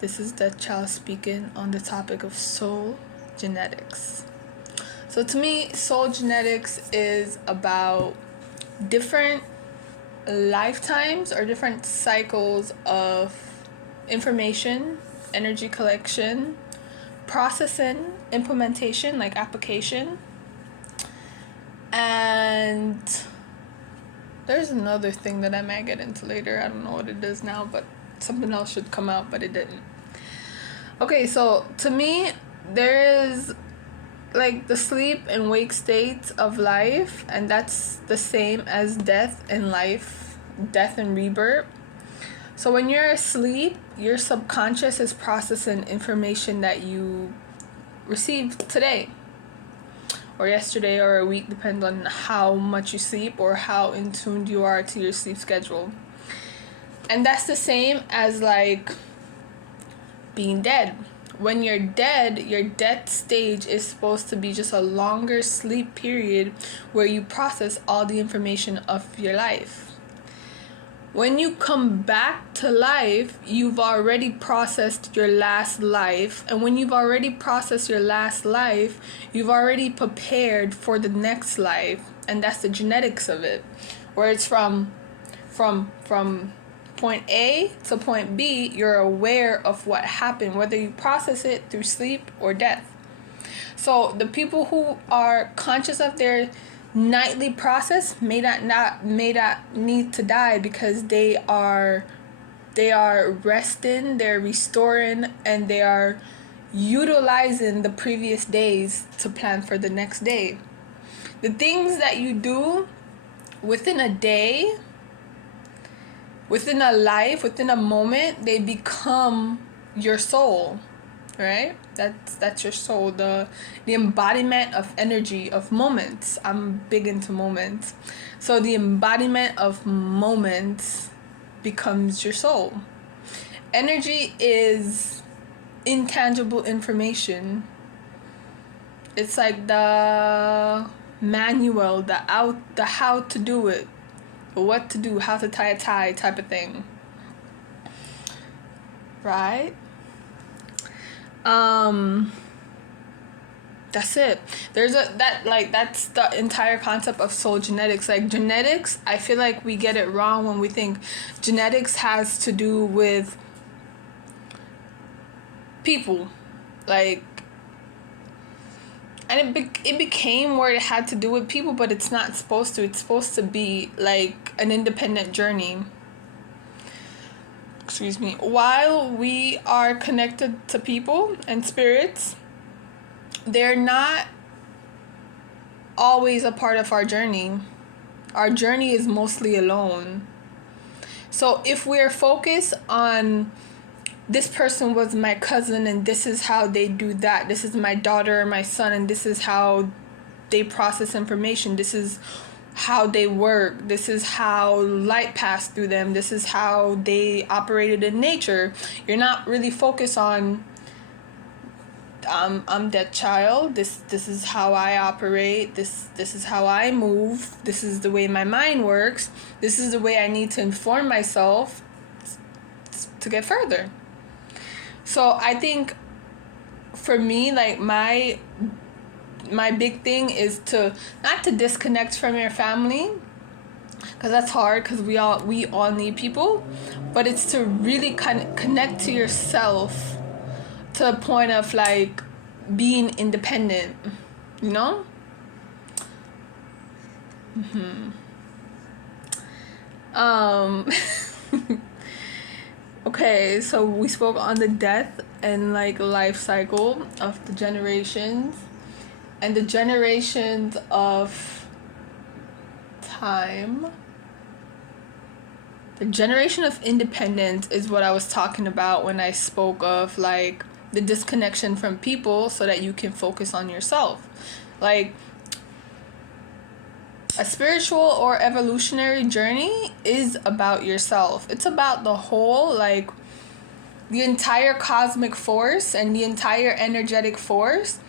This is Death Child speaking on the topic of soul genetics. So to me, soul genetics is about different lifetimes or different cycles of information, energy collection, processing, implementation, like application. And there's another thing that I might get into later. I don't know what it is now, but something else should come out, but it didn't. Okay, so to me, there is like the sleep and wake states of life, and that's the same as death and life, death and rebirth. So when you're asleep, your subconscious is processing information that you received today or yesterday or a week, depends on how much you sleep or how in tuned you are to your sleep schedule. And that's the same as like being dead. When you're dead, your death stage is supposed to be just a longer sleep period where you process all the information of your life. When you come back to life, you've already processed your last life. And when you've already processed your last life, you've already prepared for the next life. And that's the genetics of it. Where it's from point A to point B, you're aware of what happened, whether you process it through sleep or death. So the people who are conscious of their nightly process may not need to die because they are resting, they're restoring, and they are utilizing the previous days to plan for the next day. The things that you do within a day, within a life, within a moment, they become your soul, right? That's your soul, the embodiment of energy, of moments. I'm big into moments. So the embodiment of moments becomes your soul. Energy is intangible information. It's like the manual, the how to do it, what to do, how to tie a tie type of thing, right? That's it. That's the entire concept of soul genetics. Like genetics, I feel like we get it wrong when we think genetics has to do with people, like, and it became where it had to do with people, but it's not supposed to. It's supposed to be like an independent journey. Excuse me. While we are connected to people and spirits, they're not always a part of our journey. Our journey is mostly alone. So if we're focused on this person was my cousin and this is how they do that, this is my daughter or my son and this is how they process information, this is how they work, this is how light passed through them, this is how they operated in nature, you're not really focused on I'm that child, this is how I operate, this is how I move, this is the way my mind works, this is the way I need to inform myself to get further. So I think for me, like my big thing is to not to disconnect from your family, because that's hard, because we all need people, but it's to really connect to yourself to a point of like being independent, you know? Okay, so we spoke on the death and like life cycle of the generations and the generations of time. The generation of independence is what I was talking about when I spoke of like the disconnection from people so that you can focus on yourself. Like a spiritual or evolutionary journey is about yourself. It's about the whole, like, the entire cosmic force and the entire energetic force.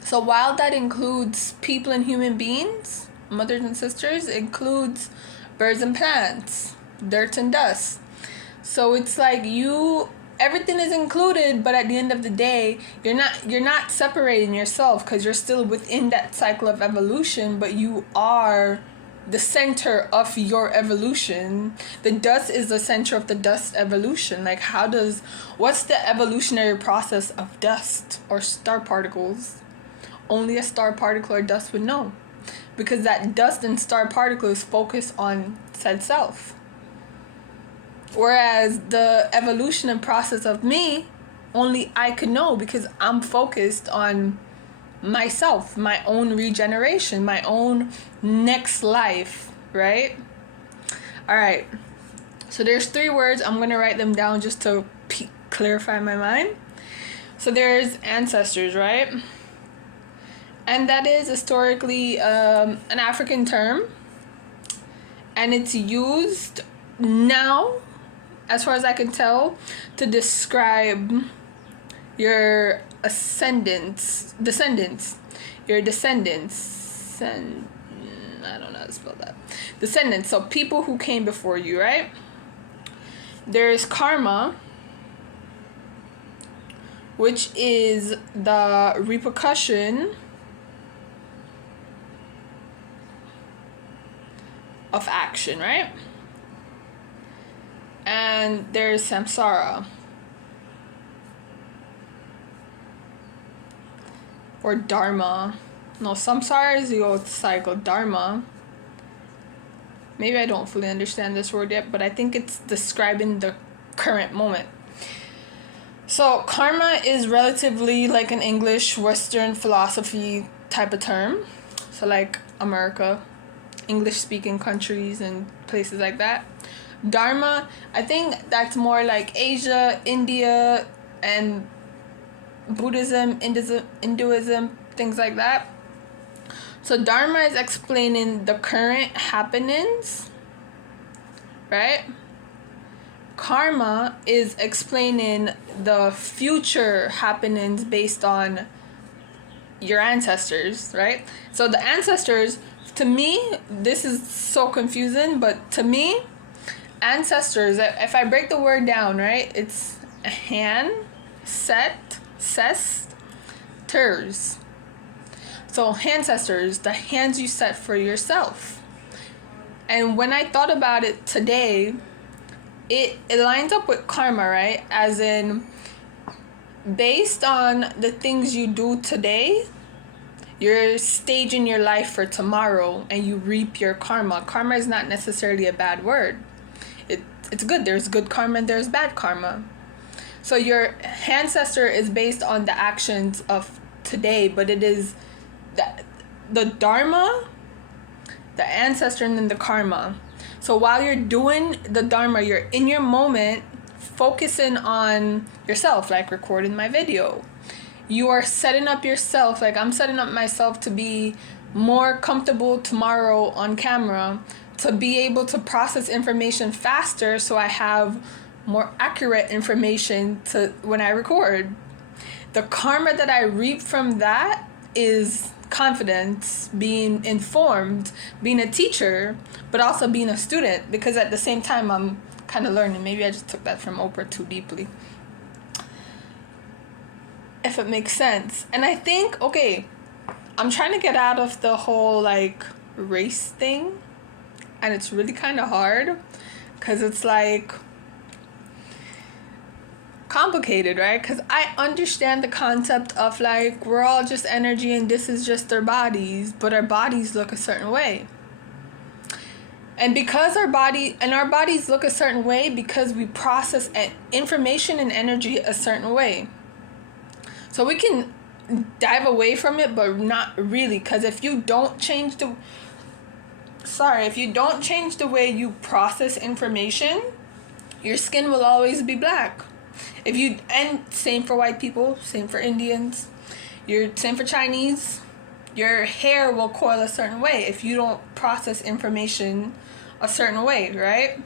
So while that includes people and human beings, mothers and sisters, it includes birds and plants, dirt and dust. So it's like you everything is included, but at the end of the day, you're not separating yourself, because you're still within that cycle of evolution, but you are the center of your evolution. The dust is the center of the dust evolution. Like, what's the evolutionary process of dust or star particles? Only a star particle or dust would know, because that dust and star particle is focused on said self. Whereas the evolution and process of me, only I could know, because I'm focused on myself, my own regeneration, my own next life, right? All right. So there's 3 words. I'm going to write them down just to clarify my mind. So there's ancestors, right? And that is historically an African term. And it's used now, as far as I can tell, to describe your descendants, I don't know how to spell that. Descendants, so people who came before you, right? There's karma, which is the repercussion of action, right? And there's samsara, or dharma. No, samsara is the old cycle. Dharma, maybe I don't fully understand this word yet, but I think it's describing the current moment. So karma is relatively like an English Western philosophy type of term. So like America, English speaking countries and places like that. Dharma, I think that's more like Asia, India, and Buddhism, Hinduism, things like that. So Dharma is explaining the current happenings, right? Karma is explaining the future happenings based on your ancestors, right? So the ancestors, to me, this is so confusing, but to me, ancestors, if I break the word down, right, it's han, set, ses, ters. So ancestors, the hands you set for yourself. And when I thought about it today, it lines up with karma, right? As in, based on the things you do today, you're staging your life for tomorrow, and you reap your karma. Karma is not necessarily a bad word. It's good. There's good karma and there's bad karma. So your ancestor is based on the actions of today, but it is the dharma, the ancestor, and then the karma. So while you're doing the dharma, you're in your moment, focusing on yourself, like recording my video. You are setting up yourself, like I'm setting up myself to be more comfortable tomorrow on camera, to be able to process information faster, so I have more accurate information to when I record. The karma that I reap from that is confidence, being informed, being a teacher, but also being a student, because at the same time I'm kind of learning. Maybe I just took that from Oprah too deeply, if it makes sense. And I think, okay, I'm trying to get out of the whole like race thing, and it's really kind of hard, because it's like complicated, right? Because I understand the concept of like we're all just energy and this is just our bodies, but our bodies look a certain way. And because our bodies look a certain way, because we process information and energy a certain way. So we can dive away from it, but not really, because if you don't change the way you process information, your skin will always be black. And same for white people, same for Indians, same for Chinese, your hair will coil a certain way if you don't process information a certain way, right?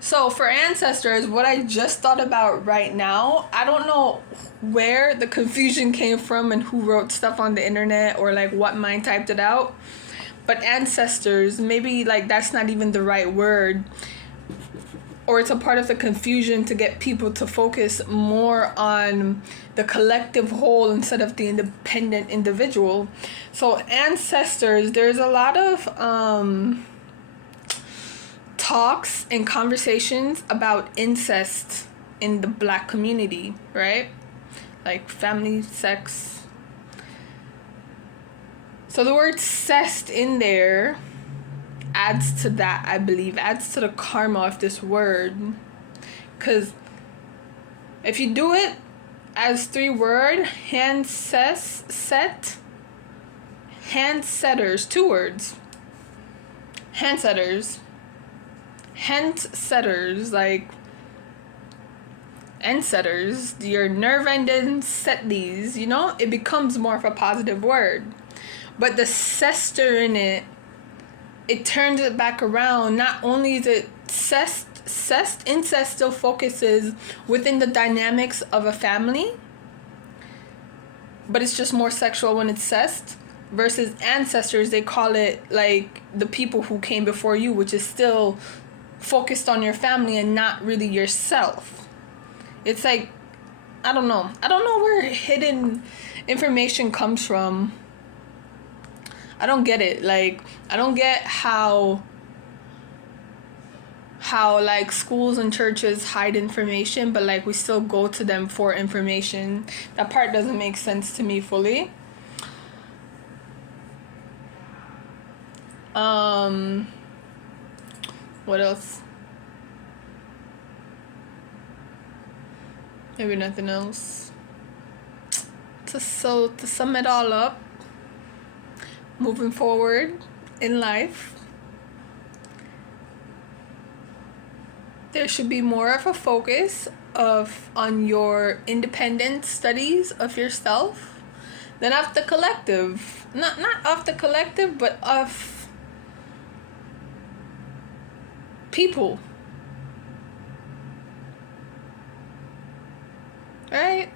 So for ancestors, what I just thought about right now, I don't know where the confusion came from and who wrote stuff on the internet or like what mind typed it out, but ancestors, maybe like that's not even the right word. or it's a part of the confusion to get people to focus more on the collective whole instead of the independent individual. So ancestors, there's a lot of talks and conversations about incest in the Black community, right? Like family sex. So the word cest in there adds to that, I believe, adds to the karma of this word. Because if you do it as 3 word, handsetters, 2 words. Handsetters, like end setters, your nerve endings set these, it becomes more of a positive word. But the cester in it turns it back around. Not only is it incest still focuses within the dynamics of a family, but it's just more sexual when it's cest. Versus ancestors, they call it like the people who came before you, which is still focused on your family and not really yourself. It's like, I don't know where hidden information comes from. I don't get it. Like, I don't get how like schools and churches hide information, but like we still go to them for information. That part doesn't make sense to me fully. What else? Maybe nothing else. To sum it all up, moving forward in life, there should be more of a focus on your independent studies of yourself than of the collective. Not of the collective, but of people. Right?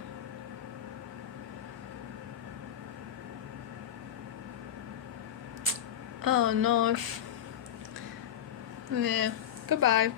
Oh no. Yeah. Goodbye.